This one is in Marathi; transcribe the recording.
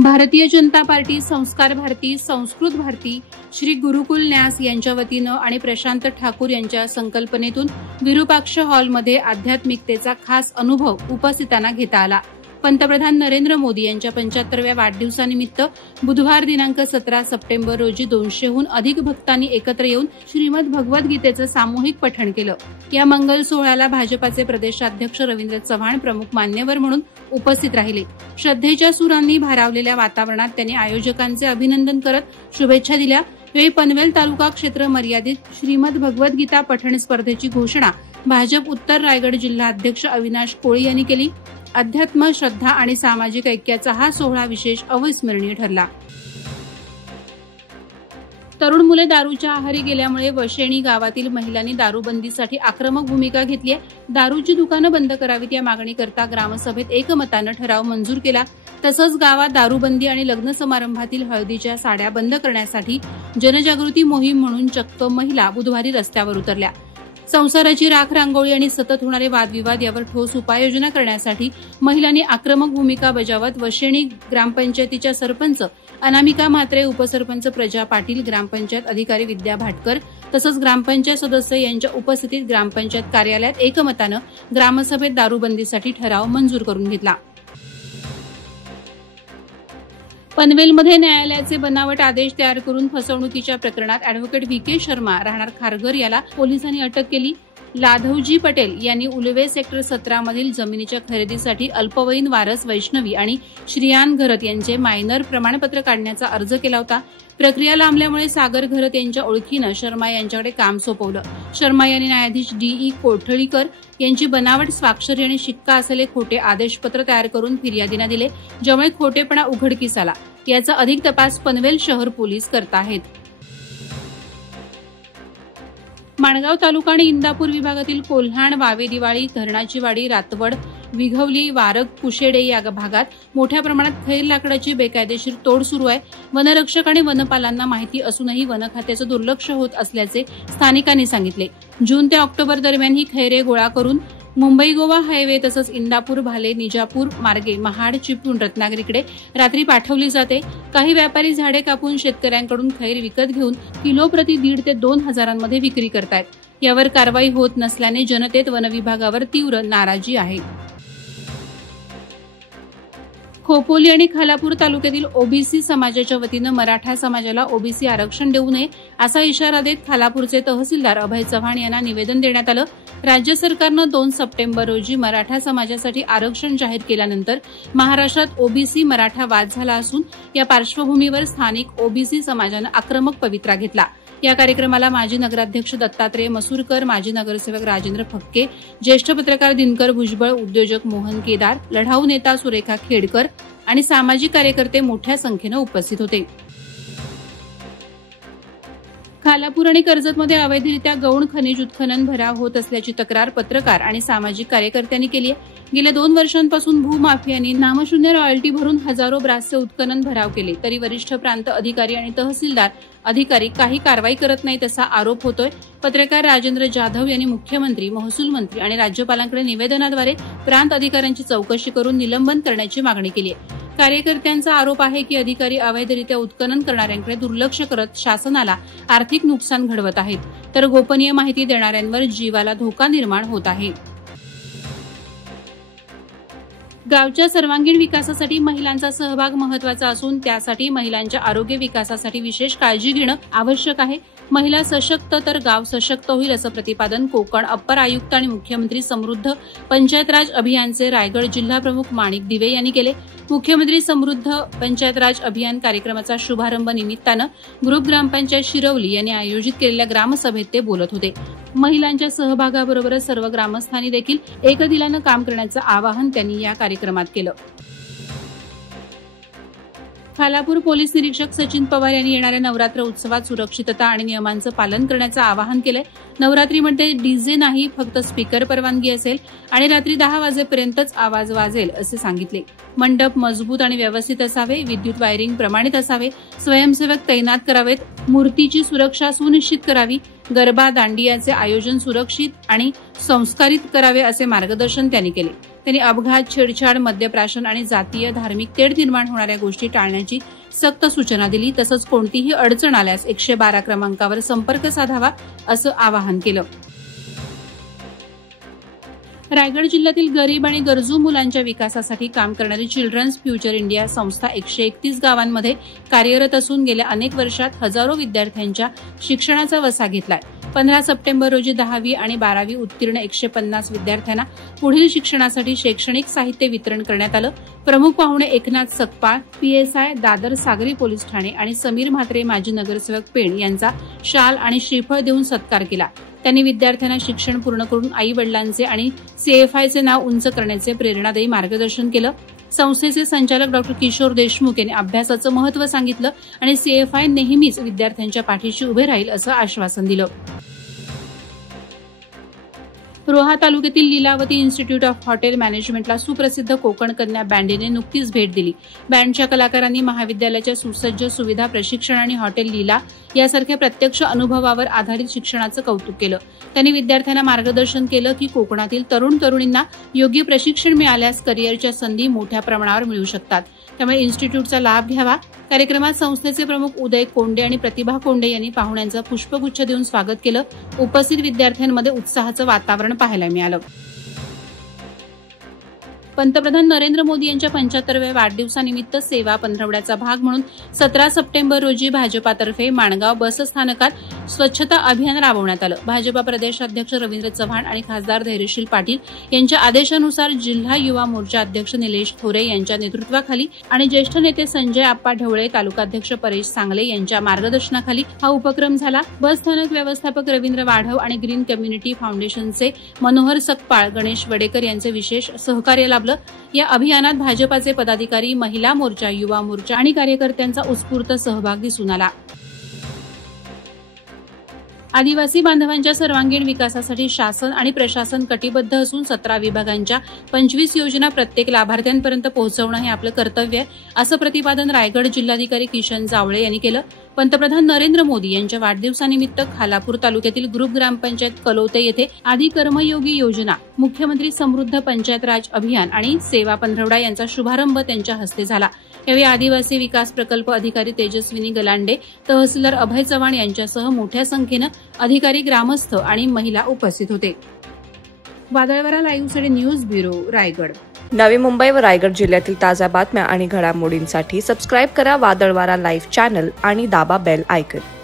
भारतीय जनता पार्टी, संस्कार भारती, संस्कृत भारती, श्री गुरुकुल न्यास यांच्या वतीनं आणि प्रशांत ठाकूर यांच्या संकल्पनेतून विरुपाक्ष हॉलमध्ये आध्यात्मिकतेचा खास अनुभव उपस्थितांना घेता आला। पंतप्रधान नरेंद्र मोदी यांच्या 75व्या वाढदिवसानिमित्त बुधवार दिनांक 17 सप्टेंबर रोजी 200हून अधिक भक्तांनी एकत्र येऊन श्रीमद भगवद्गीतेचं सामूहिक पठण केलं। या मंगल सोहळ्याला भाजपाचे प्रदेशाध्यक्ष रवींद्र चव्हाण प्रमुख मान्यवर म्हणून उपस्थित राहिले। श्रद्धेच्या सुरांनी भारावलेल्या वातावरणात त्यांनी आयोजकांचे अभिनंदन करत शुभेच्छा दिल्या। यावेळी पनवेल तालुका क्षेत्र मर्यादित श्रीमद भगवद्गीता पठण स्पर्धेची घोषणा भाजप उत्तर रायगड जिल्हा अध्यक्ष अविनाश कोळी यांनी केली। अध्यात्म, श्रद्धा आणि सामाजिक ऐक्याचा हा सोहळा विशेष अविस्मरणीय ठरला। तरुण मुले दारूच्या आहारी गेल्यामुळे वशेणी गावातील महिलांनी दारूबंदीसाठी आक्रमक भूमिका घेतली आहे। दारूची दुकानं बंद करावीत या मागणीकरता ग्रामसभेत एकमतानं ठराव मंजूर केला। तसंच गावात दारूबंदी आणि लग्न समारंभातील हळदीच्या साड्या बंद करण्यासाठी जनजागृती मोहीम म्हणून चक्क महिला बुधवारी रस्त्यावर उतरल्या। संसाराची राख रांगोळी आणि सतत होणारे वादविवाद यावर ठोस उपाययोजना करण्यासाठी महिलांनी आक्रमक भूमिका बजावत वशेणी ग्रामपंचायतीच्या सरपंच अनामिका म्हात्रे, उपसरपंच प्रजा पाटील, ग्रामपंचायत अधिकारी विद्या भाटकर तसंच ग्रामपंचायत सदस्य यांच्या उपस्थितीत ग्रामपंचायत कार्यालयात एकमतानं ग्रामसभेत दारूबंदीसाठी ठराव मंजूर करून घेतला। पनवेलमध्ये न्यायालयाचे बनावट आदेश तयार करून फसवणुकीच्या प्रकरणात अॅडव्होकेट व्ही.के. शर्मा राहणार खारघर याला पोलिसांनी अटक केली। लाधवजी पटेल यांनी उलवे सेक्टर 17 मधील जमिनीच्या खरेदीसाठी अल्पवयीन वारस वैष्णवी आणि श्रियान घरत यांचे मायनर प्रमाणपत्र काढण्याचा अर्ज केला होता। प्रक्रिया लांबल्यामुळे सागर घरत यांच्या ओळखीनं शर्मा यांच्याकडे काम सोपवलं। शर्मा यांनी न्यायाधीश डी.ई. कोठळीकर यांची बनावट स्वाक्षरी आणि शिक्का असलेले खोटे आदेशपत्र तयार करून फिर्यादींना दिले, ज्यामुळे खोटेपणा उघडकीस आला। याचा अधिक तपास पनवेल शहर पोलीस करत आहेत। माणगाव तालुका आणि इंदापूर विभागातील कोल्हाण, वावे, दिवाळी, धरणाची वाडी, रातवड, विघवली, वारग, कुशेडे या भागात मोठ्या प्रमाणात खैर लाकडाची बेकायदेशीर तोड सुरू आहे। वनरक्षक आणि वनपालांना माहिती असूनही वन खात्याचं दुर्लक्ष होत असल्याचे स्थानिकांनी सांगितले। जून ते ऑक्टोबर दरम्यान ही खैरे गोळा करून मुंबई गोवा हायवे तसंच इंदापूर, भाले, निजापूर मार्गे महाड, चिपळूण, रत्नागिरीकडे रात्री पाठवली जाते। काही व्यापारी झाडे कापून शेतकऱ्यांकडून खैर विकत घेऊन किलो प्रति 1,500 ते 2,000 मध्ये विक्री करतायत। यावर कारवाई होत नसल्याने जनतेत वनविभागावर तीव्र नाराजी आहे। खोपोली आणि खालापूर तालुक्यातील ओबीसी समाजाच्या वतीनं मराठा समाजाला ओबीसी आरक्षण देऊ नये असा इशारा देत खालापूरचे तहसीलदार अभय चव्हाण यांना निवेदन देण्यात आलं। राज्य सरकारनं 2 सप्टेंबर रोजी मराठा समाजासाठी आरक्षण जाहीर केल्यानंतर महाराष्ट्रात ओबीसी मराठा वाद झाला असून या पार्श्वभूमीवर स्थानिक ओबीसी समाजानं आक्रमक पवित्रा घेतला। या कार्यक्रमाला माजी नगराध्यक्ष दत्तात्रय मसूरकर, माजी नगरसेवक राजेंद्र फक्के, ज्येष्ठ पत्रकार दिनकर भुजबळ, उद्योजक मोहन केदार, लढाऊ नेता सुरेखा खेडकर आणि सामाजिक कार्यकर्ते मोठ्या संख्येनं उपस्थित होते। खालापूर आणि कर्जतमध्ये अवैधरित्या गौण खनिज उत्खनन भराव होत असल्याची तक्रार पत्रकार आणि सामाजिक कार्यकर्त्यांनी केली आहे। गेल्या 2 वर्षांपासून भूमाफियांनी नामशून्य रॉयल्टी भरून हजारो ब्रासचे उत्खनन भराव केले, तरी वरिष्ठ प्रांत अधिकारी आणि तहसीलदार अधिकारी काही कारवाई करत नाहीत असा आरोप होतोय। पत्रकार राजेंद्र जाधव यांनी मुख्यमंत्री, महसूल मंत्री आणि राज्यपालांकडे निवेदनाद्वारे प्रांत अधिकाऱ्यांची चौकशी करून निलंबन करण्याची मागणी केली आहे। कार्यकर्त्यांचा आरोप आहे की अधिकारी अवैधरित्या उत्खनन करणाऱ्यांकडे दुर्लक्ष करत शासनाला आर्थिक नुकसान घडवत आहेत, तर गोपनीय माहिती देणाऱ्यांवर जीवाला धोका निर्माण होत आहे। गावच्या सर्वांगीण विकासासाठी महिलांचा सहभाग महत्वाचा असून त्यासाठी महिलांच्या आरोग्य विकासासाठी विशेष काळजी घेणं आवश्यक आहे। महिला सशक्त तर गाव सशक्त होईल असं प्रतिपादन कोकण अप्पर आयुक्त आणि मुख्यमंत्री समृद्ध पंचायत राज अभियानचे रायगड जिल्हा प्रमुख माणिक दिवे यांनी केले। मुख्यमंत्री समृद्ध पंचायत राज अभियान कार्यक्रमाचा शुभारंभ निमित्तानं ग्रुप ग्रामपंचायत शिरवली यांनी आयोजित केलेल्या ग्रामसभेत ते बोलत होते। महिलांच्या सहभागाबरोबरच सर्व ग्रामस्थांनी देखील एकदिलानं काम करण्याचं आवाहन त्यांनी या कार्यक्रमात केलं। खालापूर पोलीस निरीक्षक सचिन पवार यांनी येणाऱ्या नवरात्र उत्सवात सुरक्षितता आणि नियमांचं पालन करण्याचं आवाहन केलंय। नवरात्रीमध्ये डीजे नाही, फक्त स्पीकर परवानगी असेल आणि रात्री 10 वाजेपर्यंतच आवाज वाजेल असे सांगितले। मंडप मजबूत आणि व्यवस्थित असावे, विद्युत वायरिंग प्रमाणित असावे, स्वयंसेवक तैनात करावेत, मूर्तीची सुरक्षा सुनिश्चित करावी, गरबा दांडियाचे आयोजन सुरक्षित आणि संस्कारित करावे असे मार्गदर्शन त्यांनी केले. त्यांनी अपघात, छेडछाड, मद्यप्राशन आणि जातीय धार्मिक तेढ निर्माण होणाऱ्या गोष्टी टाळण्याची सक्त सूचना दिली. तसंच कोणतीही अडचण आल्यास 112 क्रमांकावर संपर्क साधावा असं आवाहन केलं. रायगड जिल्ह्यातील गरीब आणि गरजू मुलांच्या विकासासाठी काम करणारी चिल्ड्रन्स फ्युचर इंडिया संस्था 131 गावांमध्ये कार्यरत असून गेल्या अनेक वर्षात हजारो विद्यार्थ्यांच्या शिक्षणाचा वसा घेतलाय. 15 सप्टेंबर रोजी 10वी आणि 12वी उत्तीर्ण 150 विद्यार्थ्यांना पुढील शिक्षणासाठी शैक्षणिक साहित्य वितरण करण्यात आलं. प्रमुख पाहुणे एकनाथ सकपाळ, PSI दादर सागरी पोलीस ठाणे आणि समीर म्हात्रे माजी नगरसेवक पेण यांचा शाल आणि श्रीफळ देऊन सत्कार केला. त्यांनी विद्यार्थ्यांना शिक्षण पूर्ण करून आई वडिलांचे आणि CFIचे नाव उंच करण्याचे प्रेरणादायी मार्गदर्शन केलं. संस्थेचे संचालक डॉ. किशोर देशमुख यांनी अभ्यासाचं महत्त्व सांगितलं आणि CFI नेहमीच विद्यार्थ्यांच्या पाठीशी उभे राहील असं आश्वासन दिलं. रोहा तालुक्यातील लीलावती इन्स्टिट्यूट ऑफ हॉटेल मॅनेजमेंटला सुप्रसिद्ध कोकण कन्या बँडीने नुकतीच भेट दिली. बँडच्या कलाकारांनी महाविद्यालयाच्या सुसज्ज सुविधा, प्रशिक्षण आणि हॉटेल लीला यासारख्या प्रत्यक्ष अनुभवावर आधारित शिक्षणाचं कौतुक केलं. त्यांनी विद्यार्थ्यांना मार्गदर्शन केलं की कोकणातील तरुण तरुणींना योग्य प्रशिक्षण मिळाल्यास करिअरच्या संधी मोठ्या प्रमाणावर मिळू शकतात. त्यामुळे इन्स्टिट्यूटचा लाभ घ्यावा. कार्यक्रमात संस्थेचे प्रमुख उदय कोंडे आणि प्रतिभा कोंडे यांनी पाहुण्यांचं पुष्पगुच्छ देऊन स्वागत केलं. उपस्थित विद्यार्थ्यांमध्ये उत्साहाचं वातावरण पाहायला मिळालं. पंतप्रधान नरेंद्र मोदी यांच्या 75व्या वाढदिवसानिमित्त सेवा पंधरवड्याचा भाग म्हणून 17 सप्टेंबर रोजी भाजपातर्फे माणगाव बसस्थानकात स्वच्छता अभियान राबवण्यात आलं. भाजपा प्रदेशाध्यक्ष रवींद्र चव्हाण आणि खासदार धैर्यशील पाटील यांच्या आदेशानुसार जिल्हा युवा मोर्चा अध्यक्ष निलेश थोरे यांच्या नेतृत्वाखाली आणि ज्येष्ठ नेते संजय आप्पा ढवळे, तालुकाध्यक्ष परेश सांगले यांच्या मार्गदर्शनाखाली हा उपक्रम झाला. बसस्थानक व्यवस्थापक रवींद्र वाढव आणि ग्रीन कम्युनिटी फाउंडेशनचे मनोहर सकपाळ, गणेश वडेकर यांचे विशेष सहकार्य लाभलं. या अभियानात भाजपाचे पदाधिकारी, महिला मोर्चा, युवा मोर्चा आणि कार्यकर्त्यांचा उत्स्फूर्त सहभाग दिसून आला. आदिवासी बांधवांच्या सर्वांगीण विकासासाठी शासन आणि प्रशासन कटिबद्ध असून 17 विभागांच्या 25 योजना प्रत्येक लाभार्थ्यांपर्यंत पोहोचवणं हे आपलं कर्तव्य आहे, असं प्रतिपादन रायगड जिल्हाधिकारी किशन जावळे यांनी केलं. पंतप्रधान नरेंद्र मोदी यांच्या वाढदिवसानिमित्त खालापूर तालुक्यातील ग्रुप ग्रामपंचायत कलोते येथे आदी कर्मयोगी योजना, मुख्यमंत्री समृद्ध पंचायत राज अभियान आणि सेवा पंधरवडा यांचा शुभारंभ त्यांच्या हस्ते झाला. यावेळी आदिवासी विकास प्रकल्प अधिकारी तेजस्विनी गलांडे, तहसीलदार अभय चव्हाण यांच्यासह मोठ्या संख्येनं अधिकारी, ग्रामस्थ आणि महिला उपस्थित होते. वादळवारा लाईव्हसाठी न्यूज ब्युरो, रायगड. नवी मुंबई व रायगड जिल्ह्यातील ताज्या बातम्या आणि घडामोडींसाठी सबस्क्राईब करा वादळवारा लाईव्ह चॅनल आणि दाबा बेल आयकॉन.